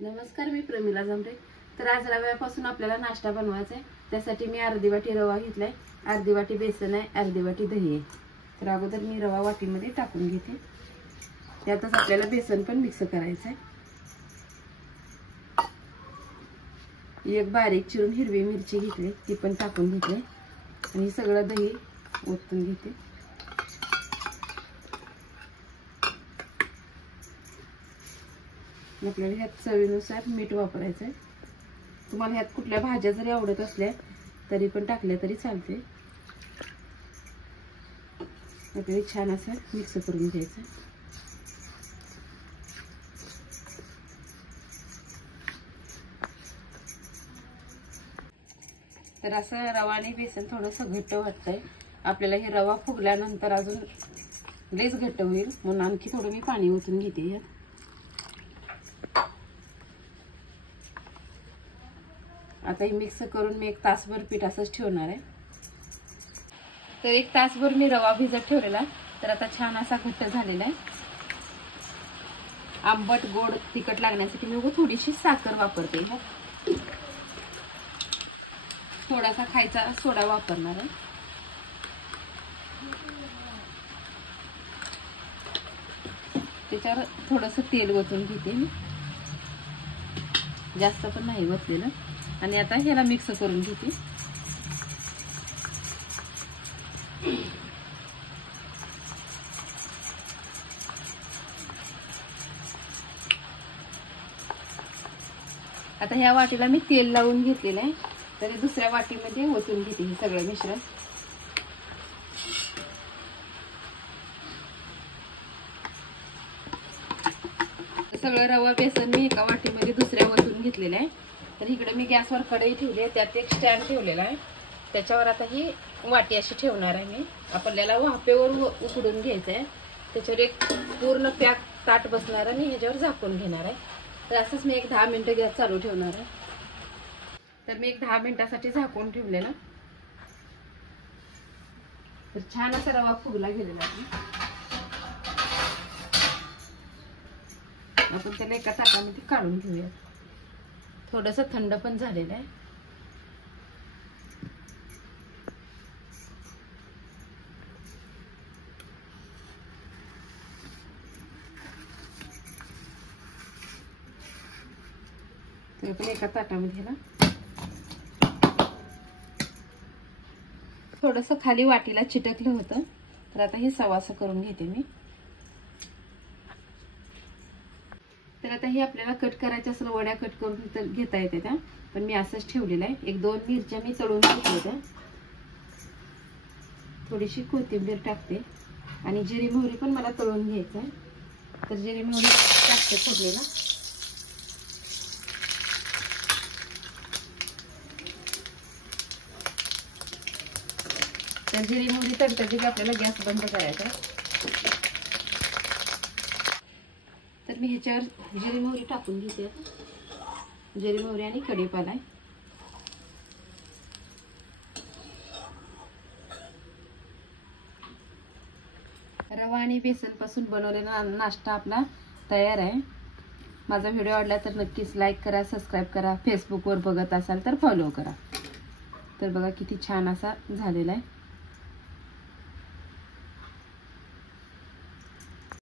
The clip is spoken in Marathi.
नमस्कार, मी प्रमिला जमरे। तर आज रव्यापासून आपल्याला नाश्ता बनवायचा आहे। त्यासाठी मी अर्धी वाटी रवा घेतलाय, अर्धी वाटी बेसन आहे, अर्धी वाटी दही आहे। तर अगोदर मी रवा वाटीमध्ये टाकून घेते। त्यातच आपल्याला बेसन पण मिक्स करायचं आहे। एक बारीक चिरून हिरवी मिरची घेतली, ती पण टाकून घेते आणि सगळं दही ओतून घेते। आपल्याला ह्यात चवीनुसार मीठ वापरायचं आहे। तुम्हाला ह्यात कुठल्या भाज्या जरी आवडत असल्या तरी पण टाकल्या तरी चालते। आपल्याला छान असं मिक्स करून घ्यायचं। तर असं रवा आणि बेसन थोडंसं घट्ट वाटतंय आपल्याला। हे रवा फुगल्यानंतर अजून लेस घट्ट होईल, म्हणून आणखी थोडं मी पाणी ओतून घेते यात। आता हे मिक्स करून मी 1 तासभर पीठ असंच ठेवणार आहे। तर 1 तासभर मी रवा भिजत ठेवलेला, तर आता छान असा घट्ट झालेला आहे। आंबट गोड तिखट लागण्यासाठी मी थोडीशी साखर वापरते। थोडासा खायचा सोडा वापरणार आहे। त्याच्यावर थोडंसं तेल ओतून घेते मी, जास्त पण नाही ओतलेलं। आणि आता ह्याला मिक्स करून घेते। आता ह्या वाटीला मी तेल लावून घेतलेलं आहे, तर दुसऱ्या वाटीमध्ये ओतून घेते हे सगळं मिश्रण। सगळं रवा बेसन मी एका वाटीमध्ये दुसऱ्या ओतून घेतलेलं आहे। तर इकडे मी गॅसवर कढई ठेवली आहे, त्यात एक स्टँड ठेवलेला आहे। त्याच्यावर आता ही वाटी अशी ठेवणार आहे मी। आपल्याला वाफेवर उकडून घ्यायचं आहे। त्याच्यावर एक पूर्ण पॅक ताट बसणार आणि ह्याच्यावर झाकून घेणार आहे। तर असंच मी एक 10 मिनिटं गॅस चालू ठेवणार आहे। तर मी एक 10 मिनिटासाठी झाकून ठेवलेलं। तर छान असा रवा फुगला गेलेला आहे। आपण त्याला एका ताटामध्ये काढून घेऊया। थोडंसं थंड पण झालेलं आहे। तर आपण एका ताटामध्ये ना थोडंसं खाली वाटीला चिटकलं होतं, तर आता हे सवासं करून घेते मी। तर आता हे आपल्याला कट करायचं असेल, वड्या कट करून घेता येते त्या, पण मी असंच ठेवलेलं आहे। 1-2 मिरच्या मी तळून घेतल्या, थोडीशी कोथिंबीर टाकते आणि जिरी मोहरी पण मला तळून घ्यायचं आहे। तर जिरी मोहरी टाकते फोडणीला। तर जिरी मोहरी तडतडली की आपल्याला गॅस बंद करायचा आहे। तर मी ह्याच्यावर जिरी मोहरी टाकून घेते। जिरी मोहरी आणि कढीपत्ता। रवा आणि बेसन पासून बनवलेला नाश्ता आपला तयार आहे। माझा व्हिडिओ आवडला तर नक्कीच लाईक करा, सबस्क्राईब करा। फेसबुकवर बघत असाल तर फॉलो करा। तर बघा किती छान असा झालेला आहे।